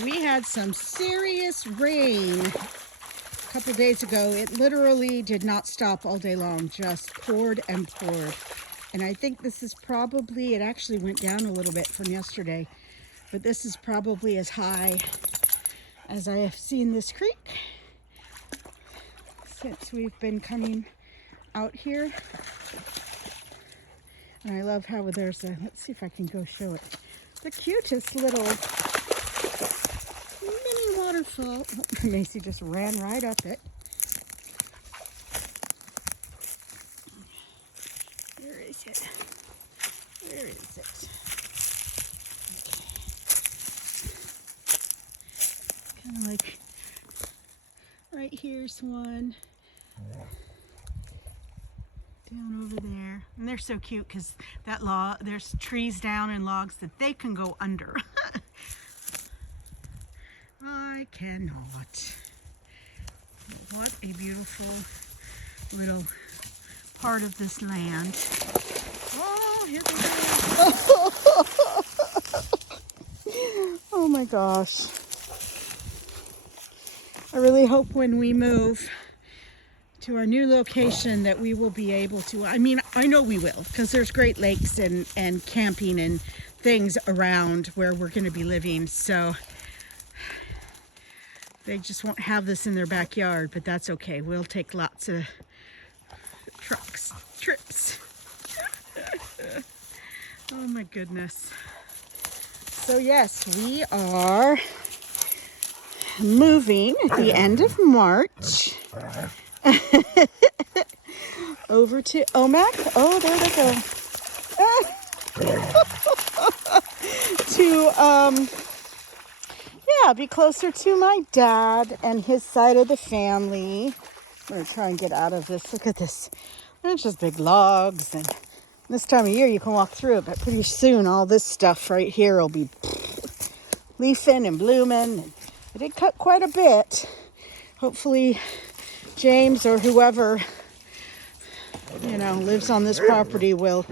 We had some serious rain a couple days ago. It literally did not stop all day long, just poured and poured. And I think this is probably, it actually went down a little bit from yesterday, but this is probably as high as I have seen this creek since we've been coming out here. And I love how there's a, let's see if I can go show it, the cutest little mini waterfall. Oh, Macy just ran right up it. Where is it? Where is it? Okay. Kind of like right here's one. Down over there. And they're so cute because that there's trees down and logs that they can go under. I cannot. What a beautiful little part of this land. Oh, here they go. Oh my gosh. I really hope when we move to our new location that we will be able to, I mean, I know we will, because there's Great Lakes and camping and things around where we're going to be living. So they just won't have this in their backyard, but that's okay. We'll take lots of trips. Oh my goodness. So yes, we are moving at the end of March over to Omak. Oh, there they go. To be closer to my dad and his side of the family. I'm gonna try and get out of this. Look at this. There's just big logs, and this time of year you can walk through it, but pretty soon all this stuff right here will be leafing and blooming. I did cut quite a bit. Hopefully James or whoever, lives on this property will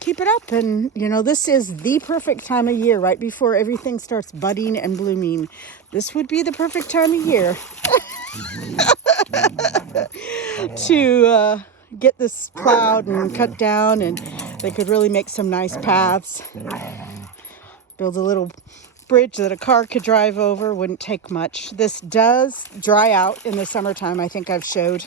keep it up. And, this is the perfect time of year, right before everything starts budding and blooming. This would be the perfect time of year to get this plowed and cut down, and they could really make some nice paths. Build a little bridge that a car could drive over. Wouldn't take much. This does dry out in the summertime. I think I've showed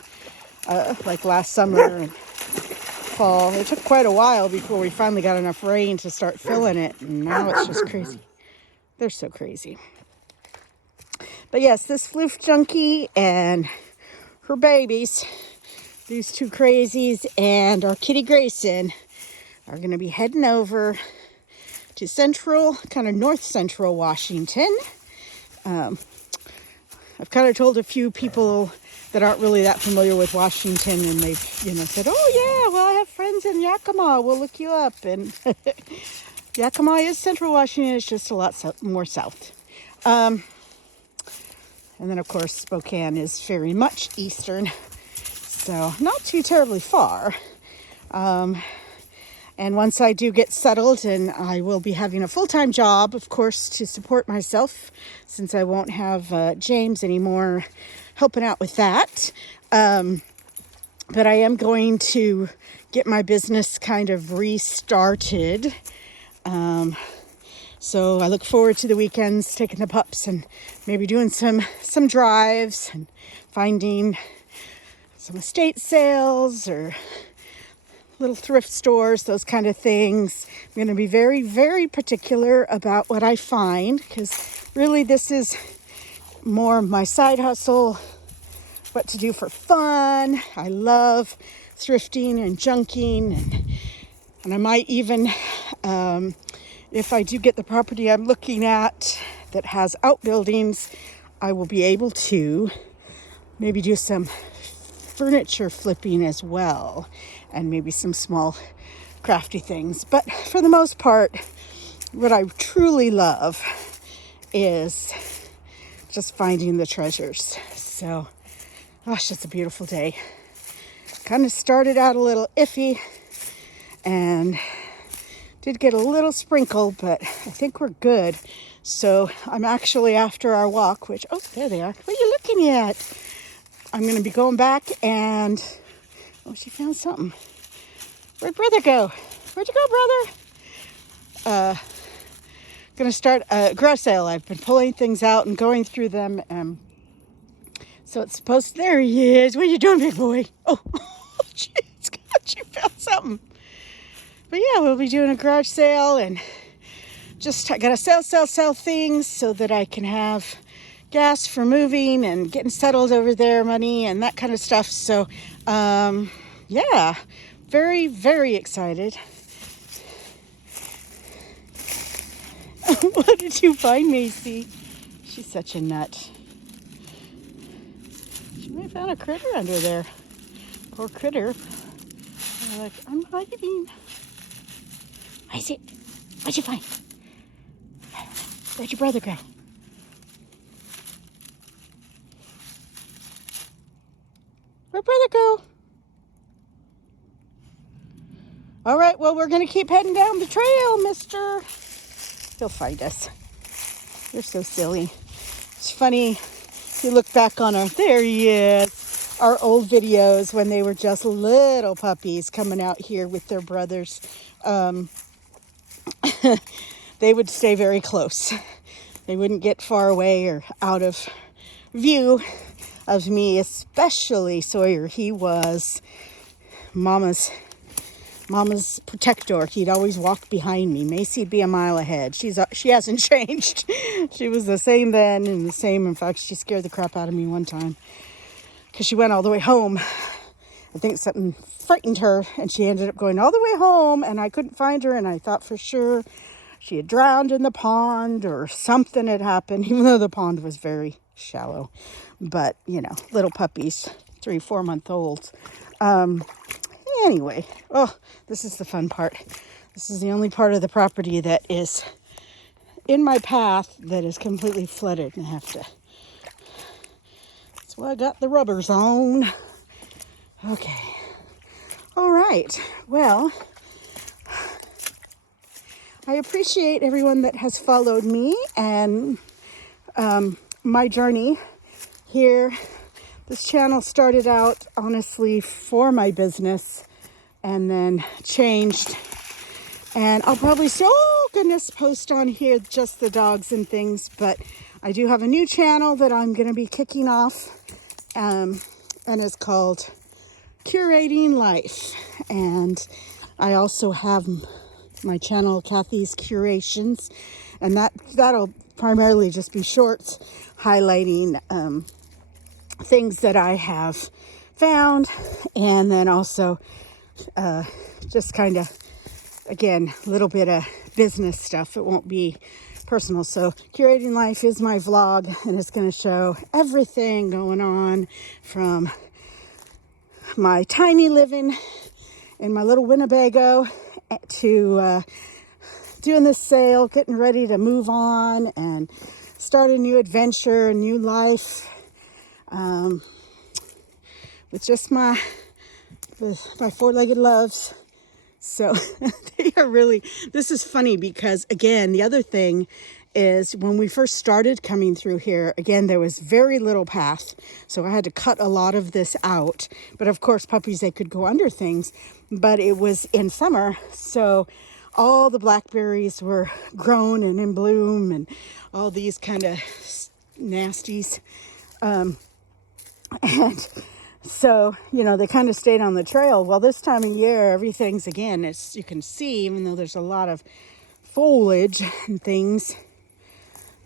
like last summer and fall. It took quite a while before we finally got enough rain to start filling it, and now it's just crazy. They're so crazy. But yes, this floof junkie and her babies, these two crazies, and our kitty Grayson are going to be heading over to north central Washington. I've kind of told a few people that aren't really that familiar with Washington, and they've, said, oh yeah, well, I have friends in Yakima, we'll look you up. And Yakima is central Washington, it's just a lot more south. And then of course Spokane is very much eastern, so not too terribly far. And once I do get settled, and I will be having a full-time job, of course, to support myself, since I won't have James anymore helping out with that. But I am going to get my business kind of restarted. So I look forward to the weekends, taking the pups and maybe doing some drives and finding some estate sales or little thrift stores, those kind of things. I'm going to be very, very particular about what I find, because really this is more my side hustle, what to do for fun. I love thrifting and junking, and I might even, if I do get the property I'm looking at that has outbuildings, I will be able to maybe do some furniture flipping as well, and maybe some small crafty things. But for the most part, what I truly love is just finding the treasures. So, gosh, it's a beautiful day. Kind of started out a little iffy, and Did get a little sprinkle, but I think we're good. So I'm actually, after our walk, which, oh, there they are. What are you looking at? I'm going to be going back and, oh, she found something. Where'd brother go? Where'd you go, brother? Going to start a garage sale. I've been pulling things out and going through them. So it's supposed to, there he is. What are you doing, big boy? Oh, jeez, God, you found something. But yeah, we'll be doing a garage sale and just, I gotta sell things so that I can have gas for moving and getting settled over there, money and that kind of stuff. So, yeah, very, very excited. What did you find, Macy? She's such a nut. She may have found a critter under there. Poor critter. I'm like, I'm hiding. Macy, what'd you find? Where'd your brother go? Where'd brother go? All right, well, we're going to keep heading down the trail, mister. He'll find us. You're so silly. It's funny, if you look back on there he is, our old videos when they were just little puppies coming out here with their brothers. They would stay very close. They wouldn't get far away or out of view of me, especially Sawyer. He was Mama's protector. He'd always walk behind me. Macy'd be a mile ahead. She hasn't changed. She was the same then and the same. In fact, she scared the crap out of me one time because she went all the way home. I think something frightened her and she ended up going all the way home and I couldn't find her and I thought for sure she had drowned in the pond or something had happened, even though the pond was very shallow. But, you know, little puppies, 3-4 month olds. Anyway, oh, this is the fun part. This is the only part of the property that is in my path that is completely flooded. And I have to, that's why I got the rubbers on. Okay. All right. Well, I appreciate everyone that has followed me and my journey here. This channel started out, honestly, for my business and then changed. And I'll probably say, oh, goodness, post on here just the dogs and things. But I do have a new channel that I'm going to be kicking off. And it's called Curating Life. And I also have my channel, Kathy's Curations. And that'll primarily just be shorts highlighting things that I have found, and then also just kind of, again, a little bit of business stuff. It won't be personal. So Curating Life is my vlog, and it's going to show everything going on from my tiny living in my little Winnebago to doing this sale, getting ready to move on and start a new adventure, a new life. With just my four-legged loves. So they are really, this is funny because, again, the other thing is when we first started coming through here, again, there was very little path. So I had to cut a lot of this out. But of course, puppies, they could go under things. But it was in summer, so all the blackberries were grown and in bloom and all these kind of nasties. And so, you know, they kind of stayed on the trail. Well, this time of year, everything's, again, as you can see, even though there's a lot of foliage and things,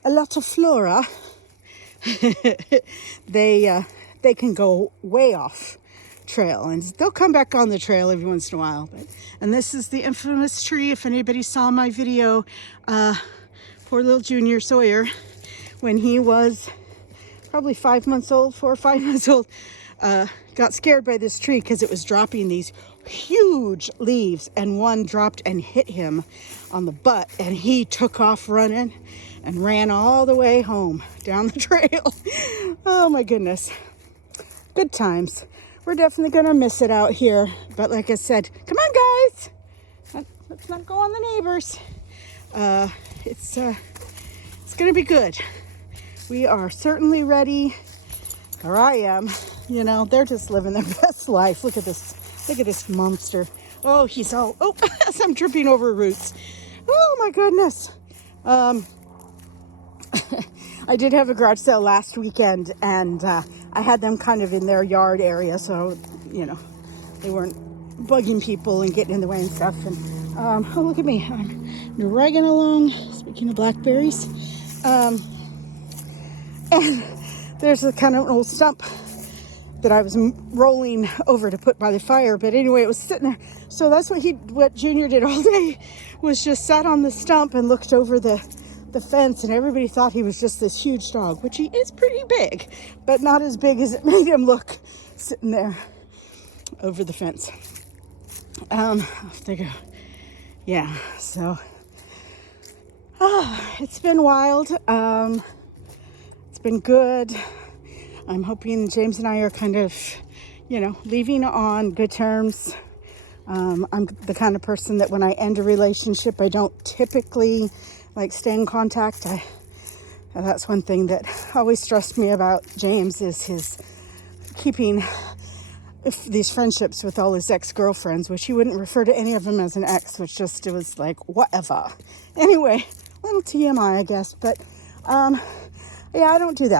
a lot of flora, they can go way off trail. And they'll come back on the trail every once in a while. And this is the infamous tree. If anybody saw my video, poor little Junior Sawyer, when he was probably 5 months old, 4 or 5 months old, got scared by this tree because it was dropping these huge leaves, and one dropped and hit him on the butt, and he took off running and ran all the way home down the trail. Oh my goodness. Good times. We're definitely going to miss it out here. But like I said, come on, guys. let's not go on the neighbors. It's gonna be good. We are certainly ready, or I am. You know, they're just living their best life. Look at this monster. Oh, he's all, oh, as I'm tripping over roots. Oh my goodness. I did have a garage sale last weekend, and I had them kind of in their yard area, so, you know, they weren't bugging people and getting in the way and stuff. And oh, look at me, I'm dragging along, speaking of blackberries. And there's a kind of an old stump that I was rolling over to put by the fire, but anyway, it was sitting there. So that's what Junior did all day, was just sat on the stump and looked over the fence, and everybody thought he was just this huge dog, which he is pretty big, but not as big as it made him look, sitting there over the fence. Off they go. Yeah, so it's been wild. It's been good. I'm hoping James and I are kind of, you know, leaving on good terms. I'm the kind of person that when I end a relationship, I don't typically like stay in contact. That's one thing that always stressed me about James, is his keeping these friendships with all his ex-girlfriends, which he wouldn't refer to any of them as an ex, which just, it was like, whatever. Anyway, little TMI, I guess, but yeah, I don't do that.